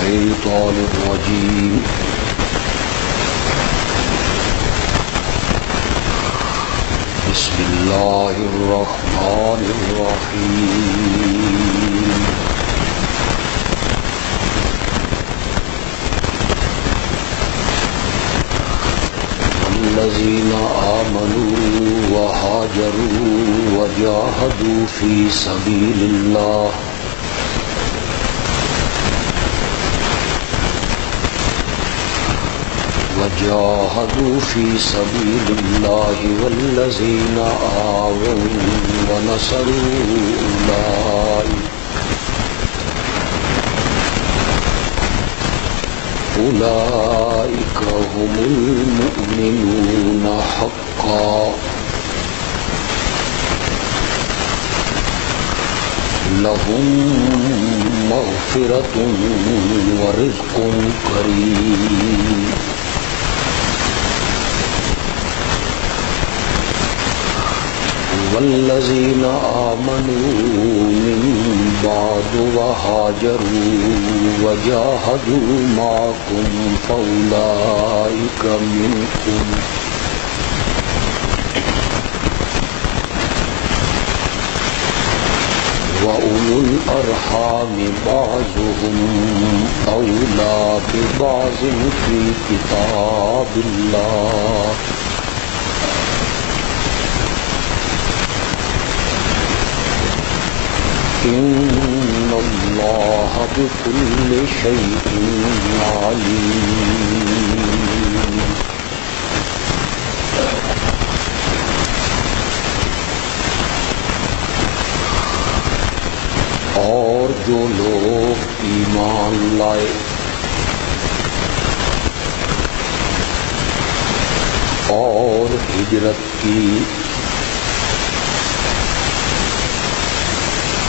الشيطان الرجيم بسم الله الرحمن الرحيم الذين آمنوا وهاجروا وجاهدوا في سبيل الله والذين آووا ونصروا أولئك هم المؤمنون حقا لهم مغفرة ورزق كريم والذين آمنوا من بعد وهاجروا وجاهدوا معكم فأولئك منكم وأولو الأرحام بعضهم أولى ببعض في كتاب الله إن الله بكل شيء عليم اور جو لوگ ایمان لائے اور ہجرت کی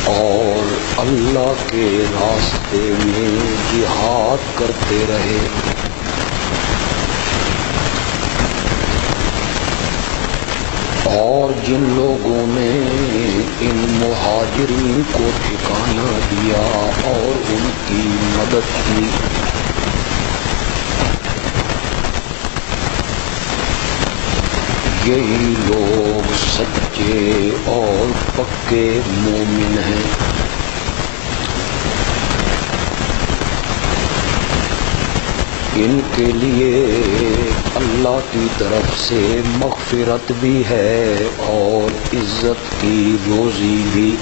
اور اللہ کے راستے میں جہاد کرتے رہے اور جن لوگوں نے ان مہاجرین کو ٹھکانہ دیا اور ان کی مدد کی یہی لوگ سچے اور پکے مومن ہیں ان کے لیے اللہ کی طرف سے مغفرت بھی ہے اور عزت کی روزی بھی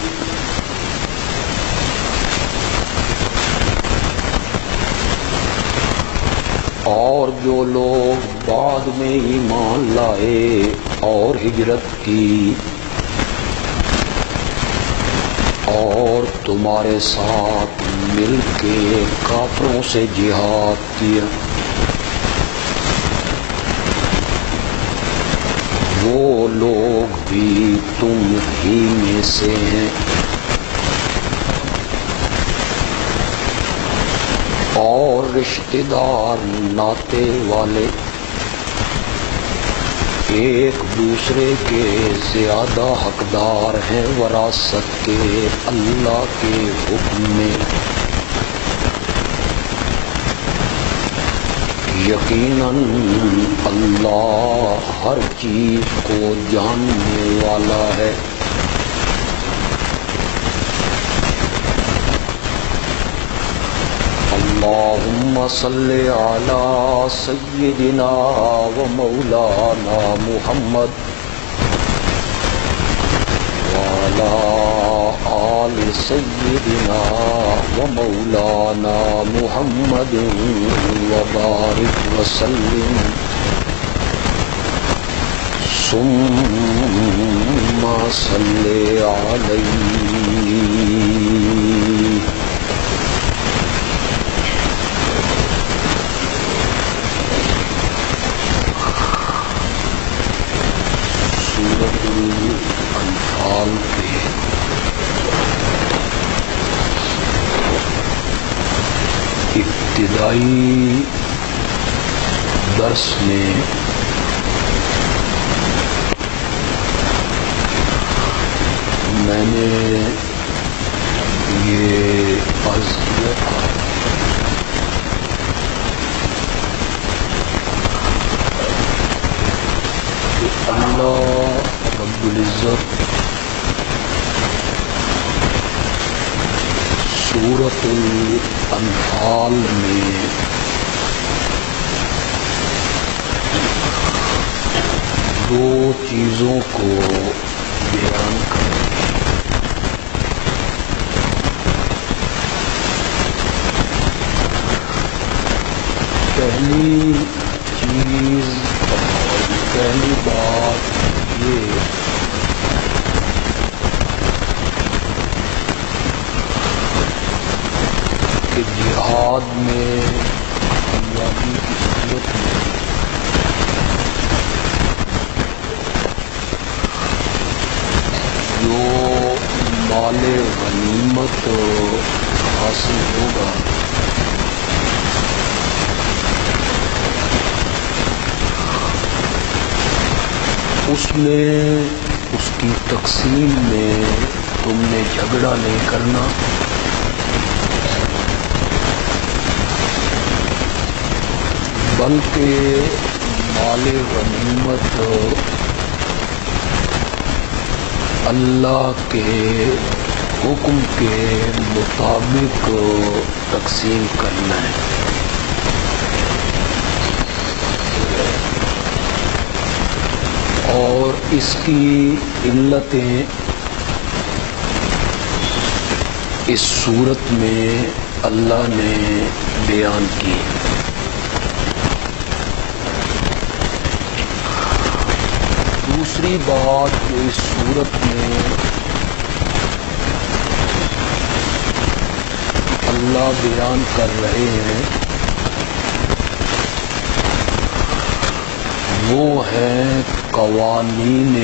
اور جو لوگ بعد میں ایمان لائے اور ہجرت کی اور تمہارے ساتھ مل کے کافروں سے جہاد کیا وہ لوگ بھی تم ہی میں سے ہیں اور رشتہ دار ناتے والے ایک دوسرے کے زیادہ حقدار ہیں وراثت کے اللہ کے حکم میں یقیناً اللہ ہر چیز کو جاننے والا ہے اللهم صل على سيدنا ومولانا محمد وعلى آل سيدنا ومولانا محمد وبارك وسلم ثم صل عليه انفال کے ابتدائی درس میں میں نے یہ عرض کیا تھا اللہ رب العزت سورۃ الانفال میں دو چیزوں کو بیان کریں۔ پہلی چیز پہلی بات یہ کہ جہاد میں کامیابی کی صورت میں جو مال غنیمت حاصل ہوگا اس میں اس کی تقسیم میں تم نے جھگڑا نہیں کرنا، بلکہ مال غنیمت اللہ کے حکم کے مطابق تقسیم کرنا ہے۔ اور اس کی علتیں اس صورت میں اللہ نے بیان کی۔ دوسری بات جو اس صورت میں اللہ بیان کر رہے ہیں وہ ہے قوانین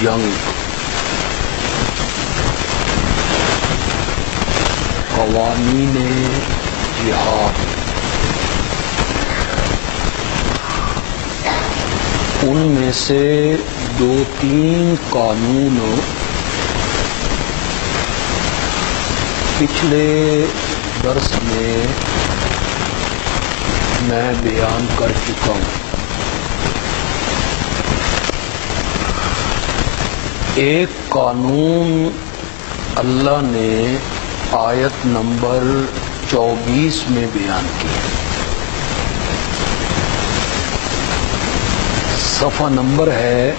جنگ، قوانین جہاد۔ ان میں سے دو تین قانون پچھلے درس میں بیان کر چکا ہوں۔ ایک قانون اللہ نے آیت نمبر 24 میں بیان کیا، صفحہ نمبر ہے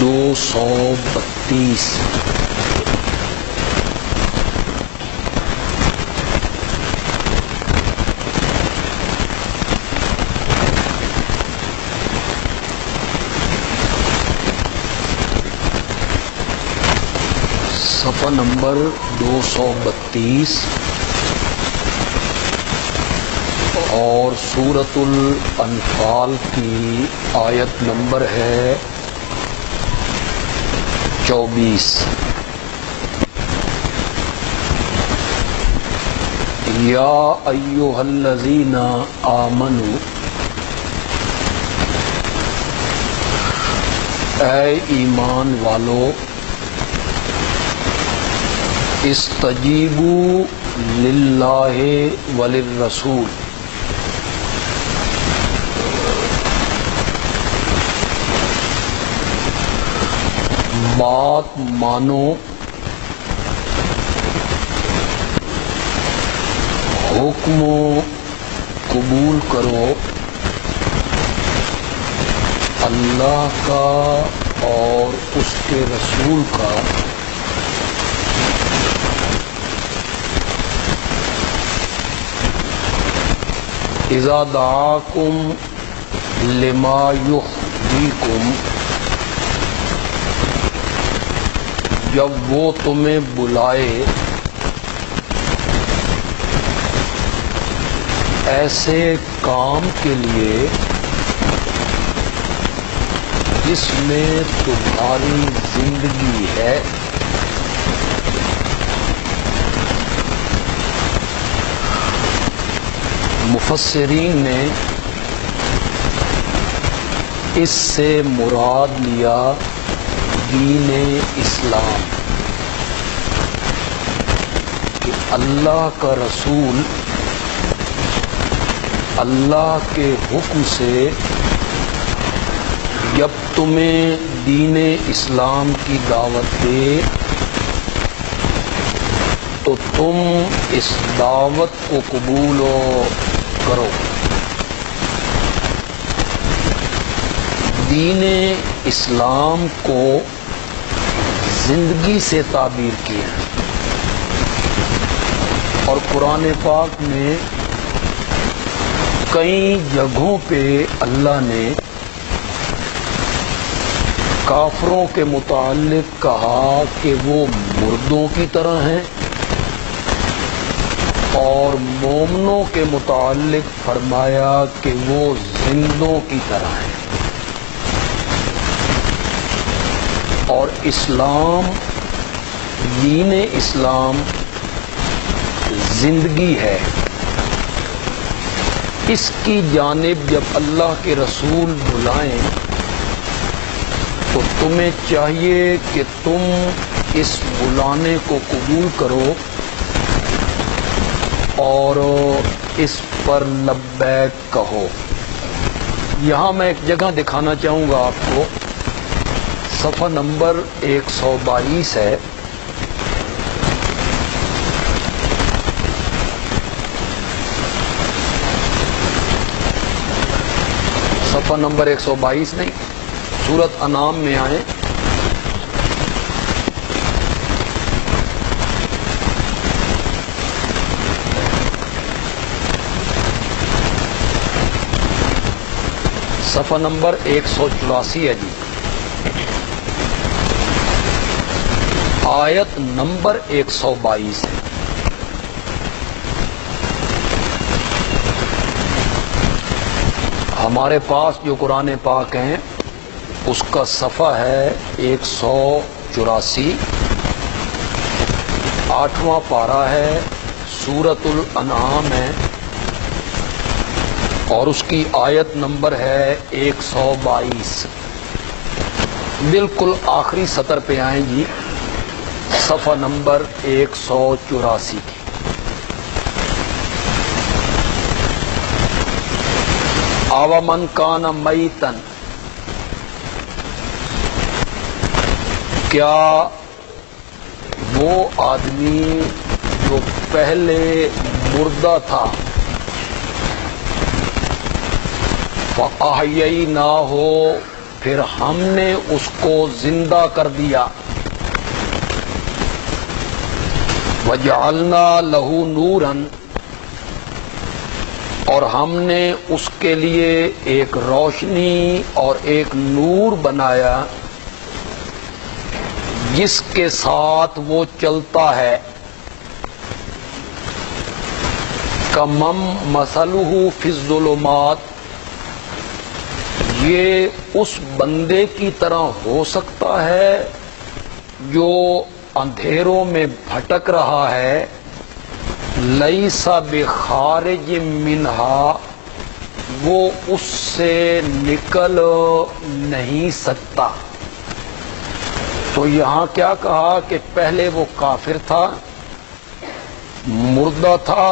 232۔ صفحہ نمبر 232 اور سورۃ الانفال کی آیت نمبر ہے 24۔ یا ایھا الذین آمنوا، اے ایمان والو، استجیبوا للہ وللرسول، بات مانو حکم قبول کرو اللہ کا اور اس کے رسول کا، اذا دعاکم لما یحییکم، جب وہ تمہیں بلائے ایسے کام کے لیے جس میں تمہاری زندگی ہے، مفسرین نے اس سے مراد لیا دین اسلام، کہ اللہ کا رسول اللہ کے حکم سے جب تمہیں دین اسلام کی دعوت دے تو تم اس دعوت کو قبول کرو۔ دین اسلام کو زندگی سے تعبیر کیا ہے، اور قرآن پاک میں کئی جگہوں پہ اللہ نے کافروں کے متعلق کہا کہ وہ مردوں کی طرح ہیں، اور مومنوں کے متعلق فرمایا کہ وہ زندوں کی طرح ہیں۔ اور اسلام، دین اسلام زندگی ہے۔ اس کی جانب جب اللہ کے رسول بلائیں تو تمہیں چاہیے کہ تم اس بلانے کو قبول کرو اور اس پر لبیک کہو۔ یہاں میں ایک جگہ دکھانا چاہوں گا آپ کو، صفحہ نمبر 122 ہے۔ صفحہ نمبر 122 نہیں، سورۃ انعام میں آئیں۔ صفحہ نمبر 184 ہے جی، آیت نمبر 122 ہے۔ ہمارے پاس جو قرآن پاک ہیں اس کا صفحہ ہے 184، 8واں پارہ ہے، سورۃ الانعام ہے، اور اس کی آیت نمبر ہے 122۔ بالکل آخری سطر پہ آئیں جی، صفحہ نمبر 184 کی۔ اَوَمَنْ كَانَ مَيْتًا، کیا وہ آدمی جو پہلے مردہ تھا، فَأَحْيَيْنَاهُ، پھر ہم نے اس کو زندہ کر دیا، وَجَعَلْنَا لَهُ نُورًا، اور ہم نے اس کے لیے ایک روشنی اور ایک نور بنایا جس کے ساتھ وہ چلتا ہے، کَمَن مَثَلُهُ فِي الظُّلُمَاتِ، یہ اس بندے کی طرح ہو سکتا ہے جو اندھیروں میں بھٹک رہا ہے، لیس بخارج منہا، وہ اس سے نکل نہیں سکتا۔ تو یہاں کیا کہا کہ پہلے وہ کافر تھا، مردہ تھا،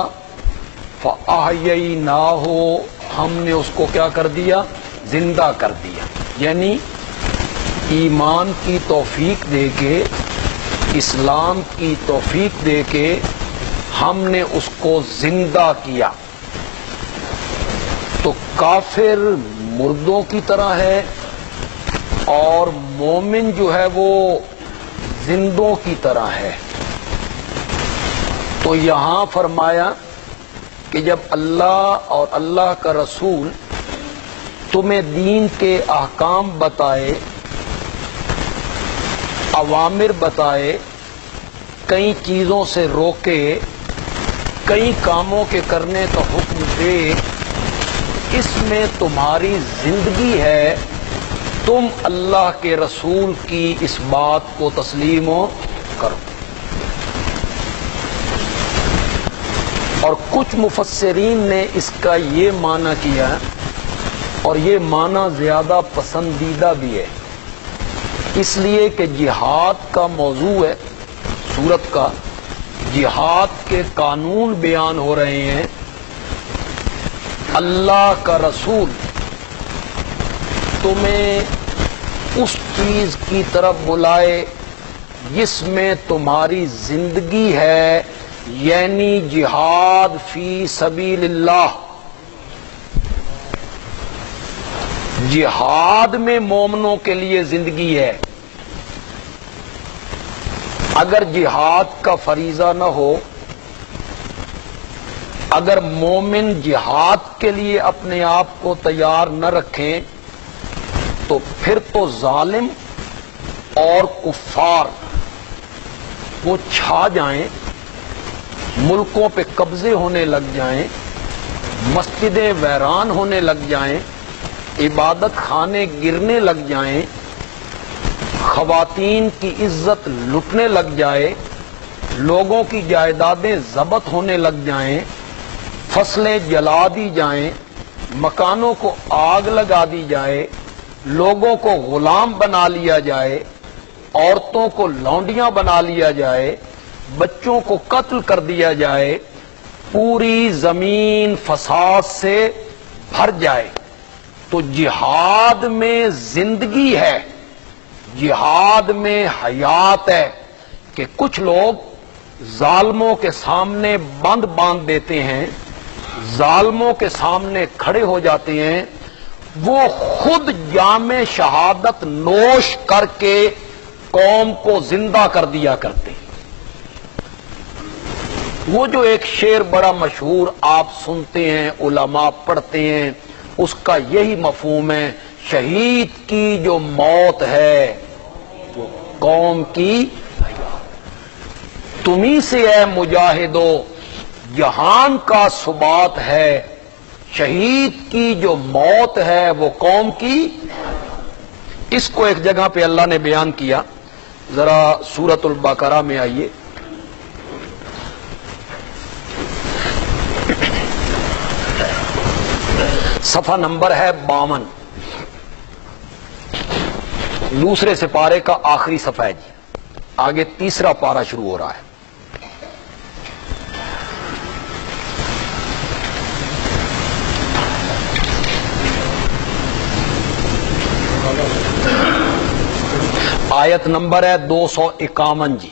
فَأَحْيَيْنَاهُ، ہم نے اس کو کیا کر دیا؟ زندہ کر دیا، یعنی ایمان کی توفیق دے کے، اسلام کی توفیق دے کے ہم نے اس کو زندہ کیا۔ تو کافر مردوں کی طرح ہے اور مومن جو ہے وہ زندوں کی طرح ہے۔ تو یہاں فرمایا کہ جب اللہ اور اللہ کا رسول تمہیں دین کے احکام بتائے، اوامر بتائے، کئی چیزوں سے روکے، کئی کاموں کے کرنے کا حکم دے، اس میں تمہاری زندگی ہے، تم اللہ کے رسول کی اس بات کو تسلیم کرو۔ اور کچھ مفسرین نے اس کا یہ معنی کیا، اور یہ معنی زیادہ پسندیدہ بھی ہے، اس لیے کہ جہاد کا موضوع ہے سورت کا، جہاد کے قانون بیان ہو رہے ہیں۔ اللہ کا رسول تمہیں اس چیز کی طرف بلائے جس میں تمہاری زندگی ہے، یعنی جہاد فی سبیل اللہ۔ جہاد میں مومنوں کے لیے زندگی ہے۔ اگر جہاد کا فریضہ نہ ہو، اگر مومن جہاد کے لیے اپنے آپ کو تیار نہ رکھیں تو پھر تو ظالم اور کفار وہ چھا جائیں، ملکوں پہ قبضے ہونے لگ جائیں، مسجدیں ویران ہونے لگ جائیں، عبادت خانے گرنے لگ جائیں، خواتین کی عزت لٹنے لگ جائے، لوگوں کی جائیدادیں ضبط ہونے لگ جائیں، فصلیں جلا دی جائیں، مکانوں کو آگ لگا دی جائے، لوگوں کو غلام بنا لیا جائے، عورتوں کو لونڈیاں بنا لیا جائے، بچوں کو قتل کر دیا جائے، پوری زمین فساد سے بھر جائے، تو جہاد میں زندگی ہے، جہاد میں حیات ہے کہ کچھ لوگ ظالموں کے سامنے بند باندھ دیتے ہیں، ظالموں کے سامنے کھڑے ہو جاتے ہیں، وہ خود جام شہادت نوش کر کے قوم کو زندہ کر دیا کرتے ہیں۔ وہ جو ایک شعر بڑا مشہور آپ سنتے ہیں، علماء پڑھتے ہیں، اس کا یہی مفہوم ہے، شہید کی جو موت ہے وہ قوم کی تمہیں سے ہے مجاہدو جہان کا ثبات ہے، شہید کی جو موت ہے وہ قوم کی۔ اس کو ایک جگہ پہ اللہ نے بیان کیا، ذرا سورۃ البقرہ میں آئیے، صفحہ نمبر ہے 52، دوسرے سپارے کا آخری صفحہ ہے جی، آگے تیسرا پارہ شروع ہو رہا ہے۔ آیت نمبر ہے 251 جی۔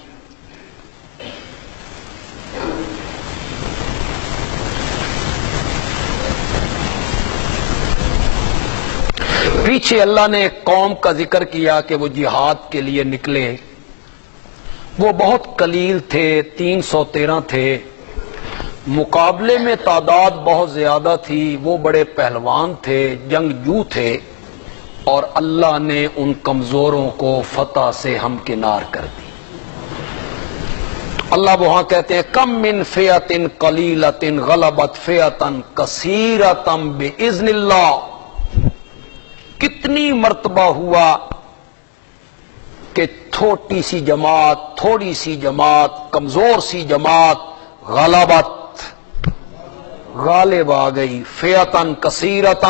پیچھے اللہ نے ایک قوم کا ذکر کیا کہ وہ جہاد کے لیے نکلے، وہ بہت قلیل تھے، 313 تھے، مقابلے میں تعداد بہت زیادہ تھی، وہ بڑے پہلوان تھے، جنگجو تھے، اور اللہ نے ان کمزوروں کو فتح سے ہمکنار کر دی۔ اللہ وہاں کہتے ہیں کم من فئۃ قلیلۃ غلبت فئۃ کثیرۃ باذن اللہ، کتنی مرتبہ ہوا کہ چھوٹی سی جماعت، تھوڑی سی جماعت، کمزور سی جماعت غلبت غالب آ گئی، فئۃ کثیرۃ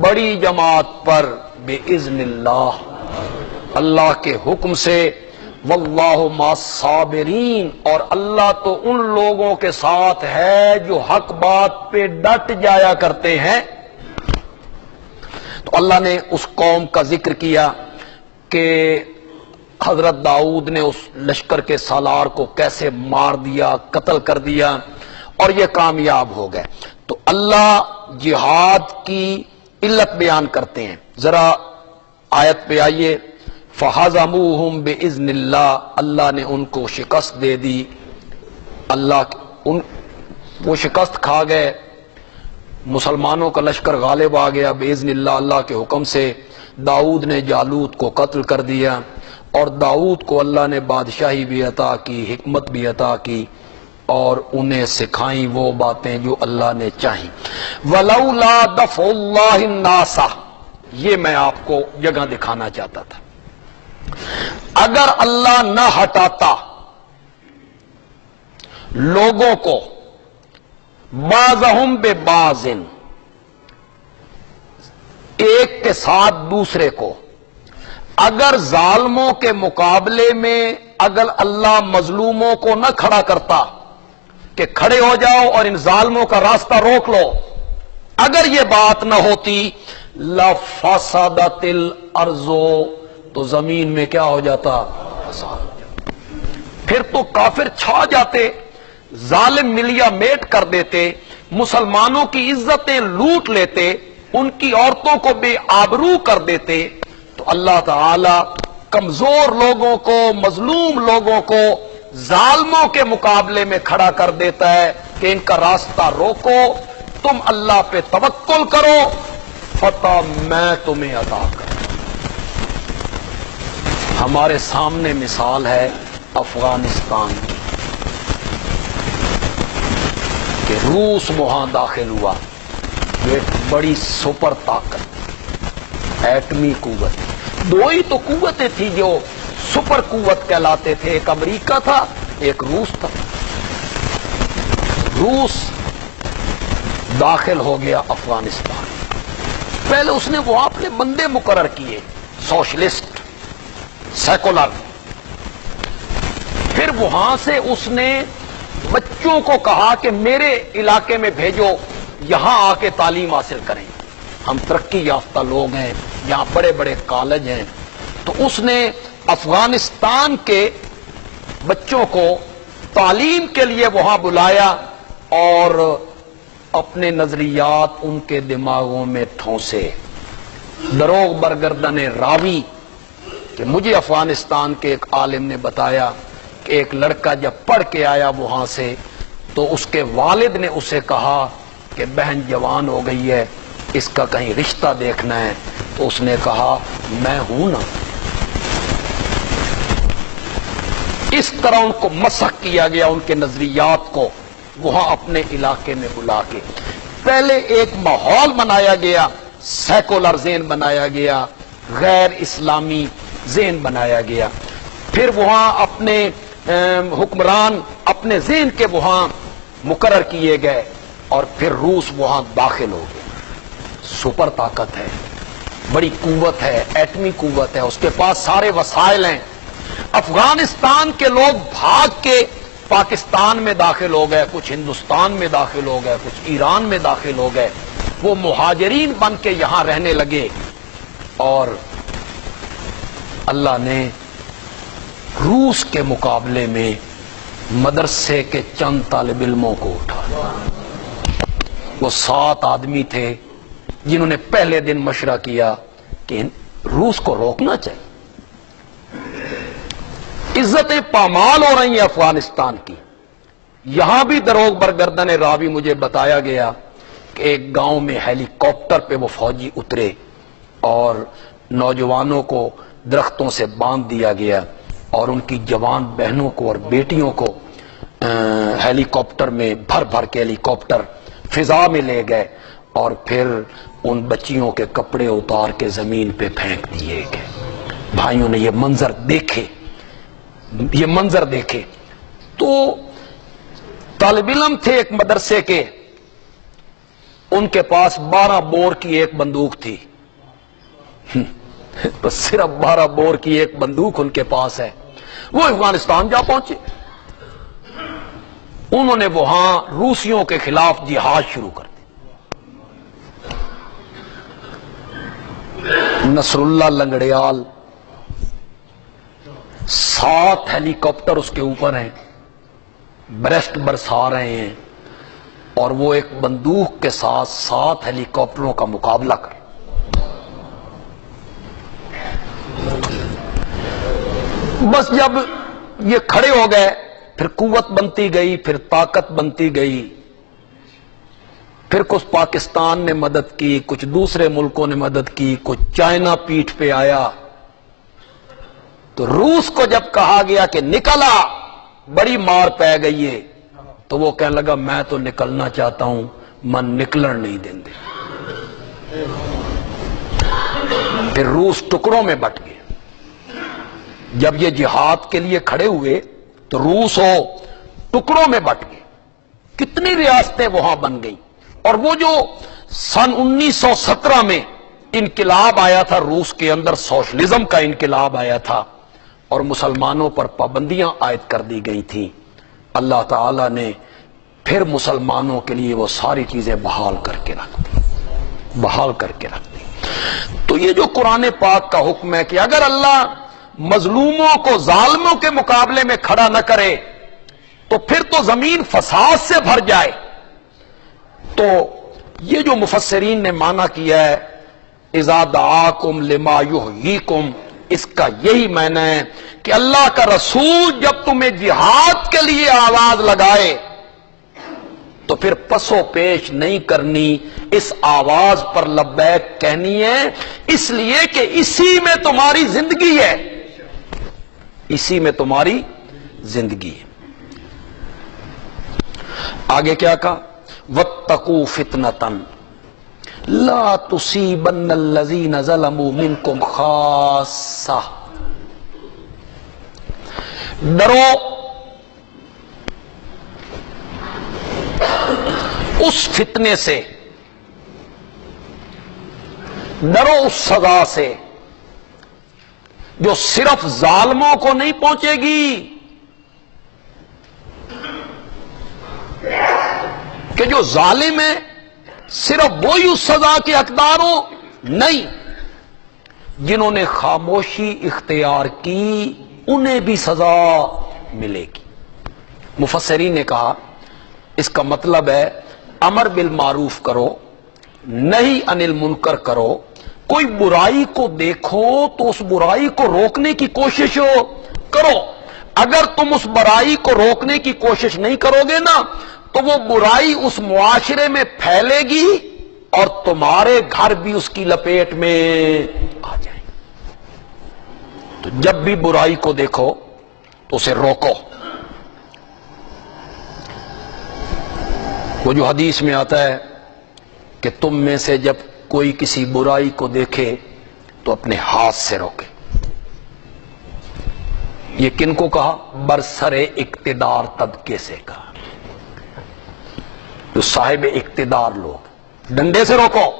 بڑی جماعت پر، باذن اللہ اللہ کے حکم سے، واللہ مع الصابرین اور اللہ تو ان لوگوں کے ساتھ ہے جو حق بات پہ ڈٹ جایا کرتے ہیں۔ تو اللہ نے اس قوم کا ذکر کیا کہ حضرت داؤد نے اس لشکر کے سالار کو کیسے مار دیا، قتل کر دیا، اور یہ کامیاب ہو گئے۔ تو اللہ جہاد کی علت بیان کرتے ہیں، ذرا آیت پہ آئیے، فَحَزَمُوهُمْ بِإِذْنِ اللَّهِ، اللہ نے ان کو شکست دے دی، وہ شکست کھا گئے، مسلمانوں کا لشکر غالب آ گیا بِإِذْنِ اللَّهِ، اللہ کے حکم سے۔ داؤد نے جالوت کو قتل کر دیا، اور داؤد کو اللہ نے بادشاہی بھی عطا کی، حکمت بھی عطا کی، اور انہیں سکھائیں وہ باتیں جو اللہ نے چاہیں۔ وَلَوْلَا دَفْعُ اللَّهِ النَّاسَ، یہ میں آپ کو جگہ دکھانا چاہتا تھا، اگر اللہ نہ ہٹاتا لوگوں کو بعضہم ببعض، ایک کے ساتھ دوسرے کو، اگر ظالموں کے مقابلے میں اگر اللہ مظلوموں کو نہ کھڑا کرتا کہ کھڑے ہو جاؤ اور ان ظالموں کا راستہ روک لو، اگر یہ بات نہ ہوتی لفسدت الارض، تو زمین میں کیا ہو جاتا؟ فساد ہو جاتا۔ پھر تو کافر چھا جاتے، ظالم ملیا میٹ کر دیتے، مسلمانوں کی عزتیں لوٹ لیتے، ان کی عورتوں کو بے آبرو کر دیتے۔ تو اللہ تعالی کمزور لوگوں کو، مظلوم لوگوں کو ظالموں کے مقابلے میں کھڑا کر دیتا ہے کہ ان کا راستہ روکو، تم اللہ پہ توکل کرو، فتح میں تمہیں عطا کروں۔ ہمارے سامنے مثال ہے افغانستان کی کہ روس وہاں داخل ہوا، ایک بڑی سپر طاقت، ایٹمی قوت، دو ہی تو قوتیں تھی جو سپر قوت کہلاتے تھے، ایک امریکہ تھا، ایک روس تھا۔ روس داخل ہو گیا افغانستان، پہلے اس نے وہاں اپنے بندے مقرر کیے، سوشلسٹ، سیکولر، پھر وہاں سے اس نے بچوں کو کہا کہ میرے علاقے میں بھیجو، یہاں آ کے تعلیم حاصل کریں، ہم ترقی یافتہ لوگ ہیں، یہاں بڑے بڑے کالج ہیں۔ تو اس نے افغانستان کے بچوں کو تعلیم کے لیے وہاں بلایا اور اپنے نظریات ان کے دماغوں میں ٹھونسے۔ دروغ برگردن راوی کہ مجھے افغانستان کے ایک عالم نے بتایا کہ ایک لڑکا جب پڑھ کے آیا وہاں سے تو اس کے والد نے اسے کہا کہ بہن جوان ہو گئی ہے، اس کا کہیں رشتہ دیکھنا ہے، تو اس نے کہا میں ہوں نا۔ اس طرح ان کو مسخ کیا گیا، ان کے نظریات کو وہاں اپنے علاقے میں بلا کے پہلے ایک ماحول بنایا گیا، سیکولر ذہن بنایا گیا، غیر اسلامی ذہن بنایا گیا، پھر وہاں اپنے حکمران اپنے ذہن کے وہاں مقرر کیے گئے، اور پھر روس وہاں داخل ہو گیا۔ سپر طاقت ہے، بڑی قوت ہے، ایٹمی قوت ہے، اس کے پاس سارے وسائل ہیں۔ افغانستان کے لوگ بھاگ کے پاکستان میں داخل ہو گئے، کچھ ہندوستان میں داخل ہو گئے، کچھ ایران میں داخل ہو گئے، وہ مہاجرین بن کے یہاں رہنے لگے، اور اللہ نے روس کے مقابلے میں مدرسے کے چند طالب علموں کو اٹھایا۔ وہ 7 آدمی تھے جنہوں نے پہلے دن مشورہ کیا کہ روس کو روکنا چاہیے، عزتیں پامال ہو رہی ہیں افغانستان کی۔ یہاں بھی دروغ برگردن راوی مجھے بتایا گیا کہ ایک گاؤں میں ہیلی کاپٹر پہ وہ فوجی اترے اور نوجوانوں کو درختوں سے باندھ دیا گیا، اور ان کی جوان بہنوں کو اور بیٹیوں کو ہیلی کاپٹر میں بھر بھر کے ہیلی کاپٹر فضا میں لے گئے، اور پھر ان بچیوں کے کپڑے اتار کے زمین پہ پھینک دیے گئے۔ بھائیوں نے یہ منظر دیکھے تو طالب علم تھے ایک مدرسے کے، ان کے پاس 12 بور کی ایک بندوق تھی، بس صرف 12 بور کی ایک بندوق ان کے پاس ہے۔ وہ افغانستان جا پہنچے، انہوں نے وہاں روسیوں کے خلاف جہاد شروع کر دی۔ نصر اللہ لنگڑیال 7 ہیلی کاپٹر اس کے اوپر ہیں، برسٹ برسا رہے ہیں، اور وہ ایک بندوق کے ساتھ 7 ہیلی کاپٹروں کا مقابلہ کر۔ بس جب یہ کھڑے ہو گئے، پھر قوت بنتی گئی، پھر طاقت بنتی گئی، پھر کچھ پاکستان نے مدد کی، کچھ دوسرے ملکوں نے مدد کی، کچھ چائنا پیٹھ پہ آیا۔ تو روس کو جب کہا گیا کہ نکلا، بڑی مار پہ گئی ہے، تو وہ کہنے لگا میں تو نکلنا چاہتا ہوں، من نکلن نہیں دیں دے۔ پھر روس ٹکڑوں میں بٹ گئے۔ جب یہ جہاد کے لیے کھڑے ہوئے تو روس ہو ٹکڑوں میں بٹ گئے، کتنی ریاستیں وہاں بن گئی۔ اور وہ جو سن 1917 میں انقلاب آیا تھا روس کے اندر، سوشلزم کا انقلاب آیا تھا اور مسلمانوں پر پابندیاں عائد کر دی گئی تھیں، اللہ تعالی نے پھر مسلمانوں کے لیے وہ ساری چیزیں بحال کر کے رکھ دی۔ بحال کر کے رکھ دی۔ تو یہ جو قرآن پاک کا حکم ہے کہ اگر اللہ مظلوموں کو ظالموں کے مقابلے میں کھڑا نہ کرے تو پھر تو زمین فساد سے بھر جائے، تو یہ جو مفسرین نے معنی کیا ہے اذا دعاکم لما یحییکم، اس کا یہی معنی ہے کہ اللہ کا رسول جب تمہیں جہاد کے لیے آواز لگائے تو پھر پسو پیش نہیں کرنی، اس آواز پر لبیک کہنی ہے، اس لیے کہ اسی میں تمہاری زندگی ہے، اسی میں تمہاری زندگی ہے۔ آگے کیا کہا؟ وَاتَّقُوا فِتْنَةً لَا تُصِيبَنَّ الَّذِينَ ظَلَمُوا مِنْكُمْ خَاصَّةً، ڈرو اس فتنے سے، ڈرو اس سزا سے جو صرف ظالموں کو نہیں پہنچے گی، کہ جو ظالم ہے صرف وہی اس سزا کے حقدار ہو، نہیں، جنہوں نے خاموشی اختیار کی انہیں بھی سزا ملے گی۔ مفسرین نے کہا اس کا مطلب ہے امر بالمعروف کرو، نہی عن المنکر کرو، کوئی برائی کو دیکھو تو اس برائی کو روکنے کی کوشش کرو، اگر تم اس برائی کو روکنے کی کوشش نہیں کرو گے نا تو وہ برائی اس معاشرے میں پھیلے گی اور تمہارے گھر بھی اس کی لپیٹ میں آ جائیں۔ تو جب بھی برائی کو دیکھو تو اسے روکو۔ وہ جو حدیث میں آتا ہے کہ تم میں سے جب کوئی کسی برائی کو دیکھے تو اپنے ہاتھ سے روکے، یہ کن کو کہا؟ برسر اقتدار طبقے سے کہا، جو صاحب اقتدار لوگ، ڈنڈے سے روکو،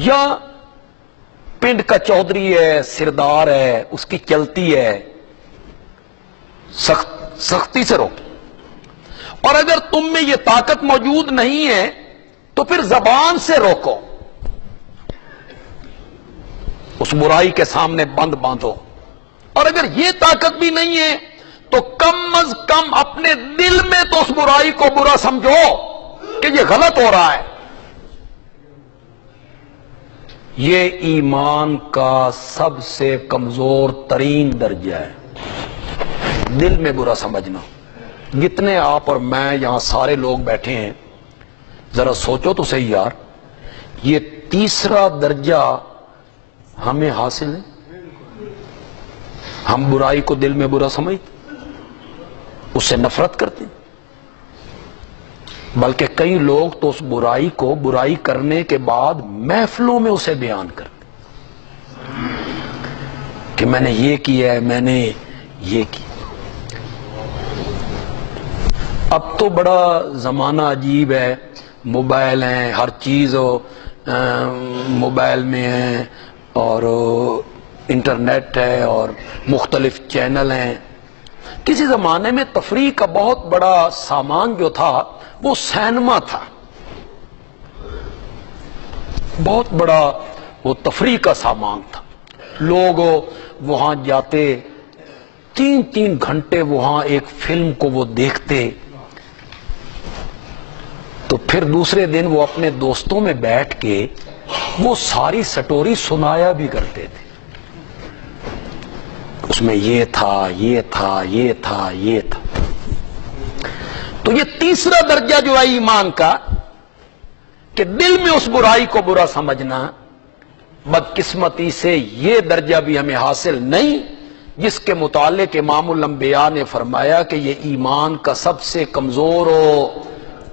یا پنڈ کا چودھری ہے، سردار ہے، اس کی چلتی ہے، سختی سے روکو۔ اور اگر تم میں یہ طاقت موجود نہیں ہے تو پھر زبان سے روکو، اس برائی کے سامنے بند باندھو، اور اگر یہ طاقت بھی نہیں ہے تو کم از کم اپنے دل میں تو اس برائی کو برا سمجھو کہ یہ غلط ہو رہا ہے۔ یہ ایمان کا سب سے کمزور ترین درجہ ہے، دل میں برا سمجھنا۔ جتنے آپ اور میں یہاں سارے لوگ بیٹھے ہیں، ذرا سوچو تو صحیح یار، یہ تیسرا درجہ ہمیں حاصل ہے؟ ہم برائی کو دل میں برا سمجھتے، اس سے نفرت کرتے، بلکہ کئی لوگ تو اس برائی کو برائی کرنے کے بعد محفلوں میں اسے بیان کرتے کہ میں نے یہ کیا ہے، میں نے یہ کیا۔ اب تو بڑا زمانہ عجیب ہے، موبائل ہیں، ہر چیز موبائل میں ہے، اور انٹرنیٹ ہے، اور مختلف چینل ہیں۔ کسی زمانے میں تفریح کا بہت بڑا سامان جو تھا وہ سینما تھا، بہت بڑا وہ تفریح کا سامان تھا، لوگ وہاں جاتے، 3 گھنٹے وہاں ایک فلم کو وہ دیکھتے، تو پھر دوسرے دن وہ اپنے دوستوں میں بیٹھ کے وہ ساری سٹوری سنایا بھی کرتے تھے، اس میں یہ تھا، یہ تھا، یہ تھا، یہ تھا۔ تو یہ تیسرا درجہ جو ہے ایمان کا، کہ دل میں اس برائی کو برا سمجھنا، بدقسمتی سے یہ درجہ بھی ہمیں حاصل نہیں، جس کے متعلق امام الانبیاء نے فرمایا کہ یہ ایمان کا سب سے کمزور و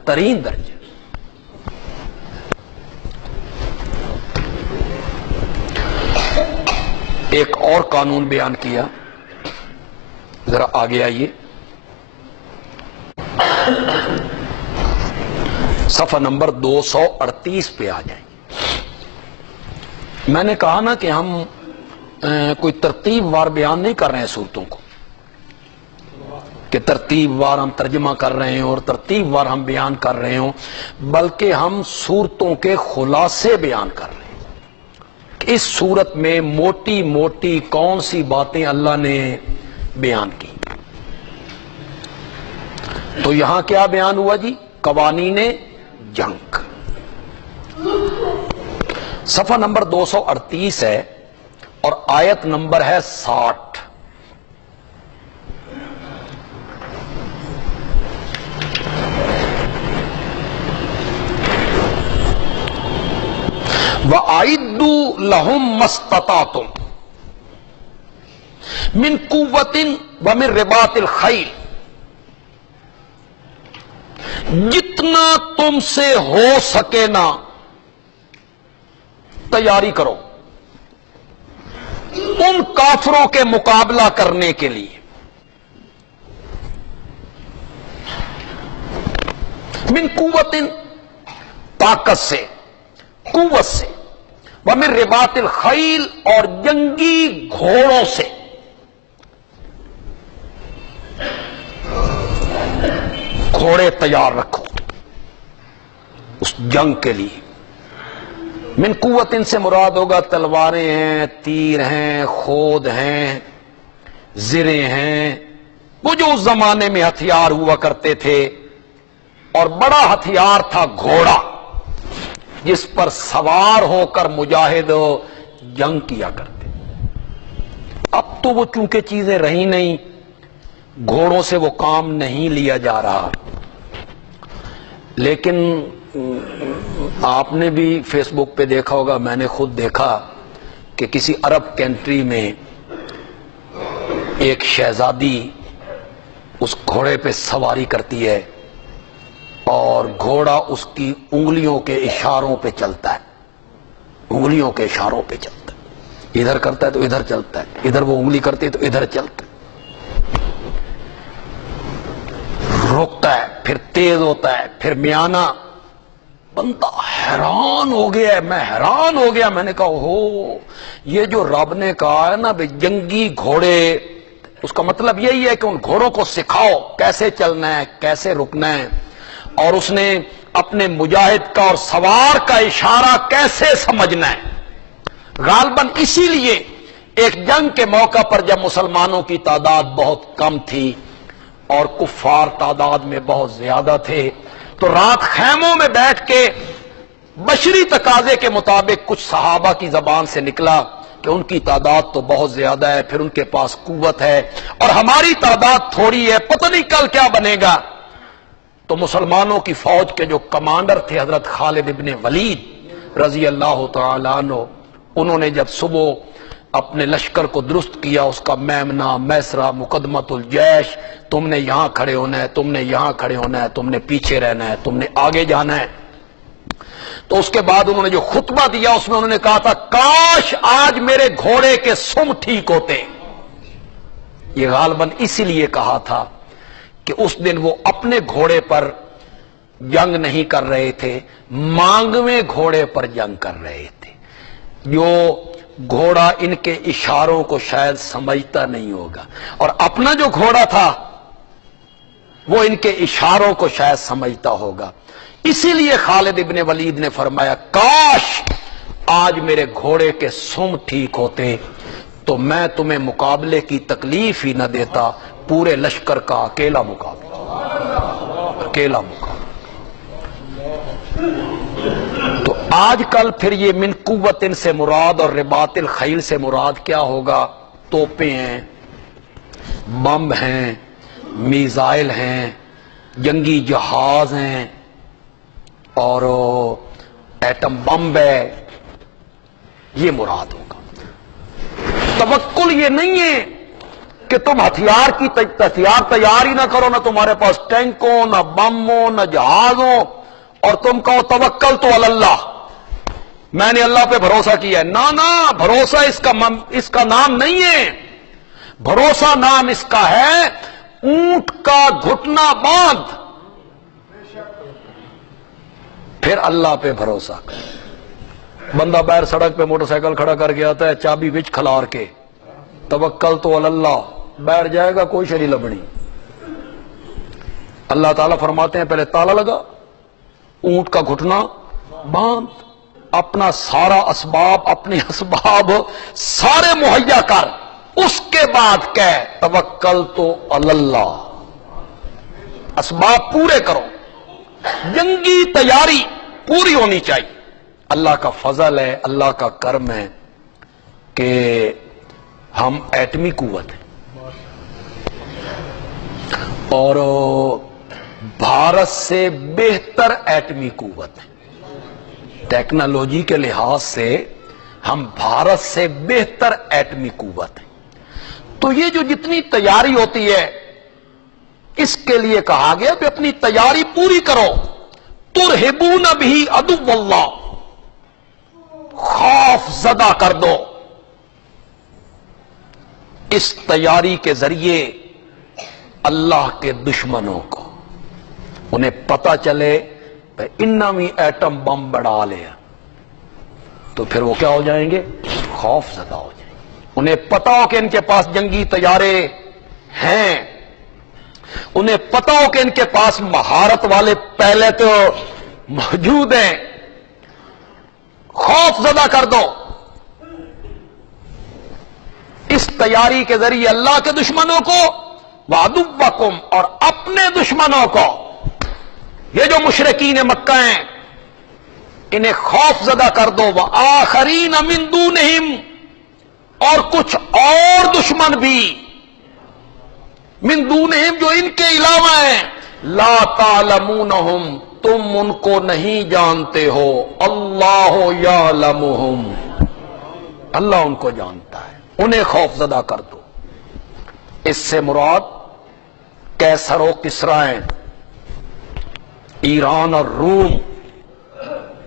ترین درجہ۔ ایک اور قانون بیان کیا، ذرا آگے آئیے، صفحہ نمبر 238 پہ آ جائیں۔ میں نے کہا نا کہ ہم کوئی ترتیب وار بیان نہیں کر رہے ہیں صورتوں کو، کہ ترتیب وار ہم ترجمہ کر رہے ہیں اور ترتیب وار ہم بیان کر رہے ہوں، بلکہ ہم صورتوں کے خلاصے بیان کر رہے ہیں کہ اس صورت میں موٹی موٹی کون سی باتیں اللہ نے بیان کی۔ تو یہاں کیا بیان ہوا جی؟ قوانین جنگ۔ صفحہ نمبر 238 ہے اور آیت نمبر ہے 60۔ وَأَعِدُّوا لَهُم مَّا اسْتَطَعْتُم مِّن قُوَّةٍ وَمِن رِّبَاطِ الْخَيْلِ، جتنا تم سے ہو سکے نا تیاری کرو ان کافروں کے مقابلہ کرنے کے لیے۔ من قوت، طاقت سے، قوت سے، ومن رباط الخیل، اور جنگی گھوڑوں سے۔ گھوڑے تیار رکھو اس جنگ کے لیے۔ من قوت، ان سے مراد ہوگا تلواریں ہیں، تیر ہیں، خود ہیں، زریں ہیں، وہ جو اس زمانے میں ہتھیار ہوا کرتے تھے۔ اور بڑا ہتھیار تھا گھوڑا، جس پر سوار ہو کر مجاہد جنگ کیا کرتے۔ اب تو وہ چونکہ چیزیں رہی نہیں، گھوڑوں سے وہ کام نہیں لیا جا رہا۔ لیکن آپ نے بھی فیس بک پہ دیکھا ہوگا، میں نے خود دیکھا کہ کسی عرب کنٹری میں ایک شہزادی اس گھوڑے پہ سواری کرتی ہے اور گھوڑا اس کی انگلیوں کے اشاروں پہ چلتا ہے، انگلیوں کے اشاروں پہ چلتا ہے، ادھر کرتا ہے تو ادھر چلتا ہے، ادھر وہ انگلی کرتی ہے تو ادھر چلتا ہے، رکتا ہے پھر تیز ہوتا ہے پھر میانہ۔ بندہ حیران ہو گیا ہے، میں حیران ہو گیا، میں نے کہا ہو یہ جو رب نے کہا ہے نا بھئی جنگی گھوڑے، اس کا مطلب یہی ہے کہ ان گھوڑوں کو سکھاؤ کیسے چلنا ہے، کیسے رکنا ہے، اور اس نے اپنے مجاہد کا اور سوار کا اشارہ کیسے سمجھنا ہے۔ غالباً اسی لیے ایک جنگ کے موقع پر جب مسلمانوں کی تعداد بہت کم تھی اور کفار تعداد میں بہت زیادہ تھے، تو رات خیموں میں بیٹھ کے بشری تقاضے کے مطابق کچھ صحابہ کی زبان سے نکلا کہ ان کی تعداد تو بہت زیادہ ہے، پھر ان کے پاس قوت ہے اور ہماری تعداد تھوڑی ہے، پتہ نہیں کل کیا بنے گا۔ تو مسلمانوں کی فوج کے جو کمانڈر تھے حضرت خالد ابن ولید رضی اللہ تعالیٰ عنہ، انہوں نے جب صبح اپنے لشکر کو درست کیا، اس کا میمنہ، میسرہ، مقدمۃ الجیش، تم نے یہاں کھڑے ہونا ہے، تم نے یہاں کھڑے ہونا ہے، تم نے پیچھے رہنا ہے، تم نے آگے جانا ہے۔ تو اس کے بعد انہوں نے جو خطبہ دیا اس میں انہوں نے کہا تھا کاش آج میرے گھوڑے کے سم ٹھیک ہوتے۔ یہ غالباً اسی لیے کہا تھا کہ اس دن وہ اپنے گھوڑے پر جنگ نہیں کر رہے تھے، مانگویں گھوڑے پر جنگ کر رہے تھے، جو گھوڑا ان کے اشاروں کو شاید سمجھتا نہیں ہوگا، اور اپنا جو گھوڑا تھا وہ ان کے اشاروں کو شاید سمجھتا ہوگا۔ اسی لیے خالد ابن ولید نے فرمایا کاش آج میرے گھوڑے کے سم ٹھیک ہوتے تو میں تمہیں مقابلے کی تکلیف ہی نہ دیتا، پورے لشکر کا اکیلا مقابلہ، اکیلا مقابلہ۔ تو آج کل پھر یہ من قوت سے مراد اور رباط الخیل سے مراد کیا ہوگا؟ توپیں ہیں، بم ہیں، میزائل ہیں، جنگی جہاز ہیں، اور ایٹم بم ہے، یہ مراد ہوگا۔ توکل یہ نہیں ہے کہ تم ہتھیار تیار ہی نہ کرو، نہ تمہارے پاس ٹینک ہو، نہ بم ہو، نہ جہاز ہو، اور تم کہو توکل تو اللہ، میں نے اللہ پہ بھروسہ کیا ہے۔ نہ بھروسہ اس کا نام نہیں ہے، بھروسہ نام اس کا ہے اونٹ کا گھٹنا باندھ پھر اللہ پہ بھروسہ کر۔ بندہ باہر سڑک پہ موٹر سائیکل کھڑا کر کے آتا ہے، چابی وچ کھلار کے، توکل تو اللہ، باہر جائے گا کوئی شری لبنی، اللہ تعالیٰ فرماتے ہیں پہلے تالا لگا، اونٹ کا گھٹنا باندھ، اپنا سارا اسباب، اپنے اسباب سارے مہیا کر، اس کے بعد کہہ توکلت علی اللہ، اسباب پورے کرو، جنگی تیاری پوری ہونی چاہیے۔ اللہ کا فضل ہے، اللہ کا کرم ہے کہ ہم ایٹمی قوت ہیں، اور بھارت سے بہتر ایٹمی قوت ہے، ٹیکنالوجی کے لحاظ سے ہم بھارت سے بہتر ایٹمی قوت ہے۔ تو یہ جو جتنی تیاری ہوتی ہے اس کے لیے کہا گیا کہ اپنی تیاری پوری کرو، ترہبون بھی عدو اللہ، خوف زدہ کر دو اس تیاری کے ذریعے اللہ کے دشمنوں کو، انہیں پتا چلے کہ انہوں نے ایٹم بم بڑھا لیا تو پھر وہ کیا ہو جائیں گے؟ خوف زدہ ہو جائیں گے۔ انہیں پتا ہو کہ ان کے پاس جنگی طیارے ہیں، انہیں پتا ہو کہ ان کے پاس مہارت والے پہلے تو موجود ہیں، خوف زدہ کر دو۔ اس تیاری کے ذریعے اللہ کے دشمنوں کو وعدوکم، اور اپنے دشمنوں کو، یہ جو مشرکین مکہ ہیں انہیں خوف زدہ کر دو، وآخرین من دونہم، اور کچھ اور دشمن بھی، من دونہم جو ان کے علاوہ ہیں، لا تعلمونہم، تم ان کو نہیں جانتے ہو، اللہ یعلمہم، اللہ ان کو جانتا ہے، انہیں خوف زدہ کر دو۔ اس سے مراد کیسر و کسریٰ ہیں، ایران اور روم